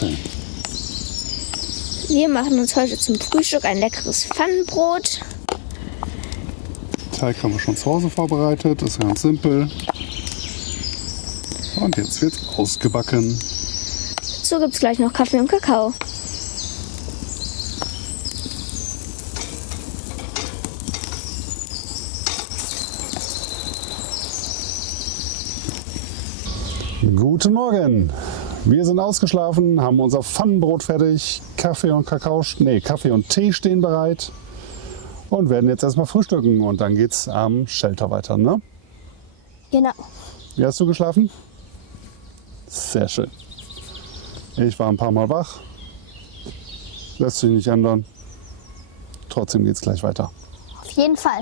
erzählen. Wir machen uns heute zum Frühstück ein leckeres Pfannenbrot. Teig haben wir schon zu Hause vorbereitet, ist ganz simpel. Und jetzt wird ausgebacken. So gibt es gleich noch Kaffee und Kakao. Guten Morgen! Wir sind ausgeschlafen, haben unser Pfannenbrot fertig, Kaffee und Tee stehen bereit und werden jetzt erstmal frühstücken und dann geht's am Shelter weiter, ne? Genau. Wie hast du geschlafen? Sehr schön. Ich war ein paar Mal wach, lässt sich nicht ändern. Trotzdem geht's gleich weiter. Auf jeden Fall.